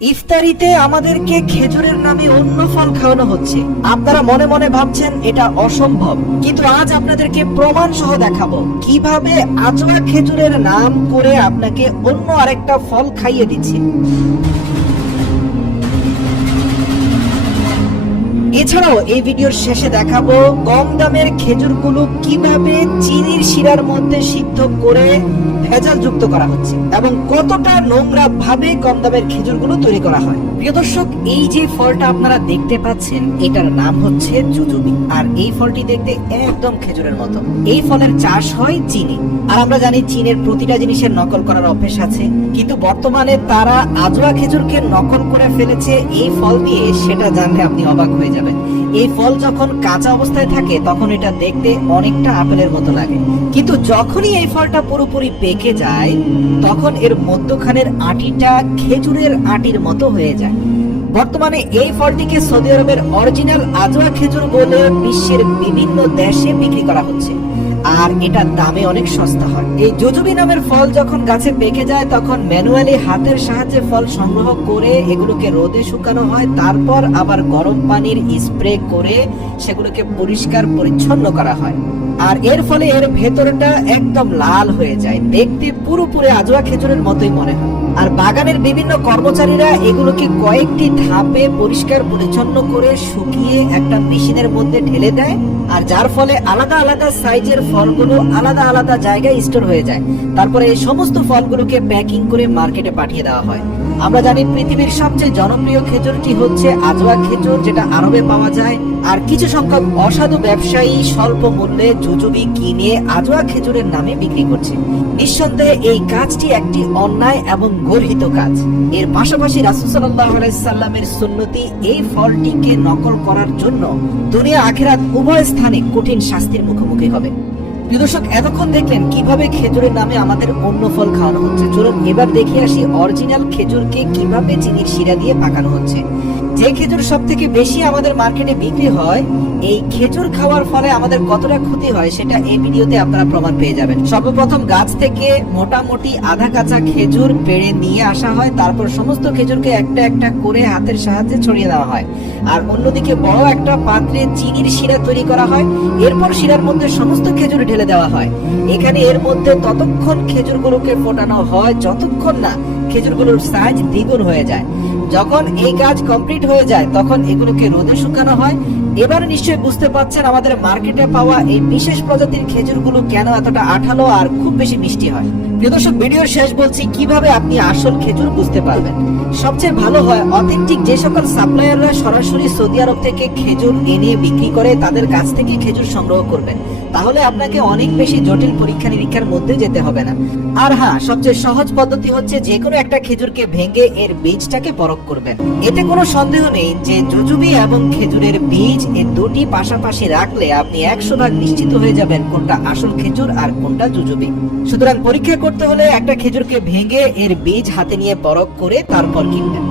ইফতারিতে আমাদেরকে খেজুরের নামে অন্য ফল খাওয়ানো হচ্ছে। আপনারা মনে মনে ভাবছেন এটা অসম্ভব, কিন্তু আজ আপনাদেরকে প্রমাণ সহ দেখাবো কিভাবে আজওয়া খেজুরের নাম করে আপনাকে অন্য আরেকটা ফল খাইয়ে দিচ্ছে। এছাড়াও এই ভিডিওর শেষে দেখাবো কম দামের খেজুরগুলো কিভাবে চিনির শিরার মধ্যে সিদ্ধ করে ভেজাল যুক্ত করা হচ্ছে এবং কতটা নোংরা ভাবে কম দামের খেজুরগুলো তৈরি করা হয়। প্রিয় দর্শক, এই যে ফলটা আপনারা দেখতে পাচ্ছেন এটার নাম হচ্ছে জুজুবি, আর এই ফলটি দেখতে একদম খেজুরের মতো। এই ফলের চাষ হয় চীনে, আর আমরা জানি চীনের প্রতিটা জিনিসের নকল করার অভ্যেস আছে, কিন্তু বর্তমানে তারা আজওয়া খেজুরকে নকল করে ফেলেছে এই ফল দিয়ে। সেটা জানলে আপনি অবাক হয়ে যাবেন। এই ফল যখন কাঁচা অবস্থায় থাকে তখন এটা দেখতে অনেকটা আপেলের মতো লাগে, কিন্তু যখনই এই ফলটা পুরোপুরি পেকে যায় তখন এর মধ্যখানের আটিটা খেজুরের আটির মতো হয়ে যায়। বর্তমানে এই ফলটিকে সৌদি আরবের অরিজিনাল আজওয়া খেজুর বলে বিশ্বের বিভিন্ন দেশে বিক্রি করা হচ্ছে, আর এটা দামে অনেক সস্তা হয়। এই জুজুবি নামের ফল যখন গাছে পেকে যায় তখন ম্যানুয়ালি হাতের সাহায্যে ফল সংগ্রহ করে এগুলোকে রোদে শুকানো হয়, তারপর আবার গরম পানির স্প্রে করে সেগুলোকে পরিষ্কার পরিচ্ছন্ন করা হয়, আর এর ফলে এর ভেতরটা একদম লাল হয়ে যায়, দেখতে পুরোপুরি আজওয়া খেজুরের মতোই মনে হয়। আর বাগানের বিভিন্ন কর্মচারীরা এগুলোকে কয়েকটি ধাপে পরিষ্কার পরিচ্ছন্ন করে শুকিয়ে একটা মেশিনের মধ্যে ঢেলে দেয়, আর যার ফলে আলাদা আলাদা সাইজের ফলগুলো আলাদা আলাদা জায়গায় স্টোর হয়ে যায়। তারপরে এই সমস্ত ফলগুলোকে প্যাকিং করে মার্কেটে পাঠিয়ে দেওয়া হয়। আমরা জানি পৃথিবীর সবচেয়ে জনপ্রিয় খেজুরটি হচ্ছে আজওয়া খেজুর, যেটা আরবে পাওয়া যায়, আর কিছু সংখ্যক অসাধু ব্যবসায়ী স্বল্প মূল্যে জুজুবি কিনে আজওয়া খেজুরের নামে বিক্রি করছে। নিঃসন্দেহে এই কাজটি একটি অন্যায় এবং গর্হিত কাজ। এর পাশাপাশি রাসূল সাল্লাল্লাহু আলাইহি সাল্লামের সুন্নতি এই ফলটিকে নকল করার জন্য দুনিয়া আখিরাত উভয় স্থানে কঠিন শাস্তির মুখোমুখি হবে। প্রিয় দর্শক, এতক্ষণ দেখলেন কিভাবে খেজুরের নামে আমাদের অন্য ফল খাওয়ানো হচ্ছে। চলুন এবার দেখে আসি অরিজিনাল খেজুরকে কিভাবে চিনির শিরা দিয়ে পাকানো হচ্ছে। যে খেজুর সব থেকে বেশি আমাদের মার্কেটে বিক্রি হয়, এই খেজুর খাওয়ার ফলে আমাদের কতটা ক্ষতি হয় সেটা এই ভিডিওতে আপনারা প্রমাণ পেয়ে যাবেন। সর্বপ্রথম গাছ থেকে মোটামুটি আধা কাঁচা খেজুর পেড়ে নিয়ে আসা হয়, তারপর সমস্ত খেজুরকে একটা একটা করে হাতের সাহায্যে ছড়িয়ে দেওয়া হয়, আর অন্যদিকে বড় একটা পাত্রে চিনির শিরা তৈরি করা হয়। এরপর শিরার মধ্যে সমস্ত খেজুর ঢেলে দেওয়া হয়। এখানে এর মধ্যে ততক্ষণ খেজুরগুলোকে ফোটানো হয় যতক্ষণ না খেজুরগুলোর সাইজ দ্বিগুণ হয়ে যায়। যখন এই কাজ কমপ্লিট হয়ে যায় তখন এগুলোকে রোদে শুকানো হয়। এবার নিশ্চয়ই বুঝতে পারছেন আমাদের মার্কেটে পাওয়া এই বিশেষ প্রজাতির খেজুরগুলো কেন এতটা আঠালো আর খুব বেশি মিষ্টি হয়। প্রিয় দর্শক, ভিডিওর শেষ বলছি কিভাবে আপনি আসল খেজুর বুঝতে পারবেন। সবচেয়ে ভালো হয় অথেন্টিক যে সকল সাপ্লায়াররা সরাসরি সৌদি আরব থেকে খেজুর এনে বিক্রি করে তাদের কাছ থেকে খেজুর সংগ্রহ করবেন, তাহলে আপনাকে অনেক বেশি জটিল পরীক্ষা নিরীক্ষার মধ্যে যেতে হবে না। আর হ্যাঁ, সবচেয়ে সহজ পদ্ধতি হচ্ছে যে কোনো একটা খেজুরকে ভেঙে এর বীজটাকে পরখ করবেন। এতে কোনো সন্দেহ নেই যে জুজুবি এবং খেজুরের বীজ এই দুটি পাশাপাশি রাখলে আপনি 100% নিশ্চিত হয়ে যাবেন কোনটা আসল খেজুর আর কোনটা জুজুবি। সুতরাং পরীক্ষা করতে হলে একটা খেজুরকে ভেঙে এর বীজ হাতে নিয়ে পরখ করে তারপর কিনবেন।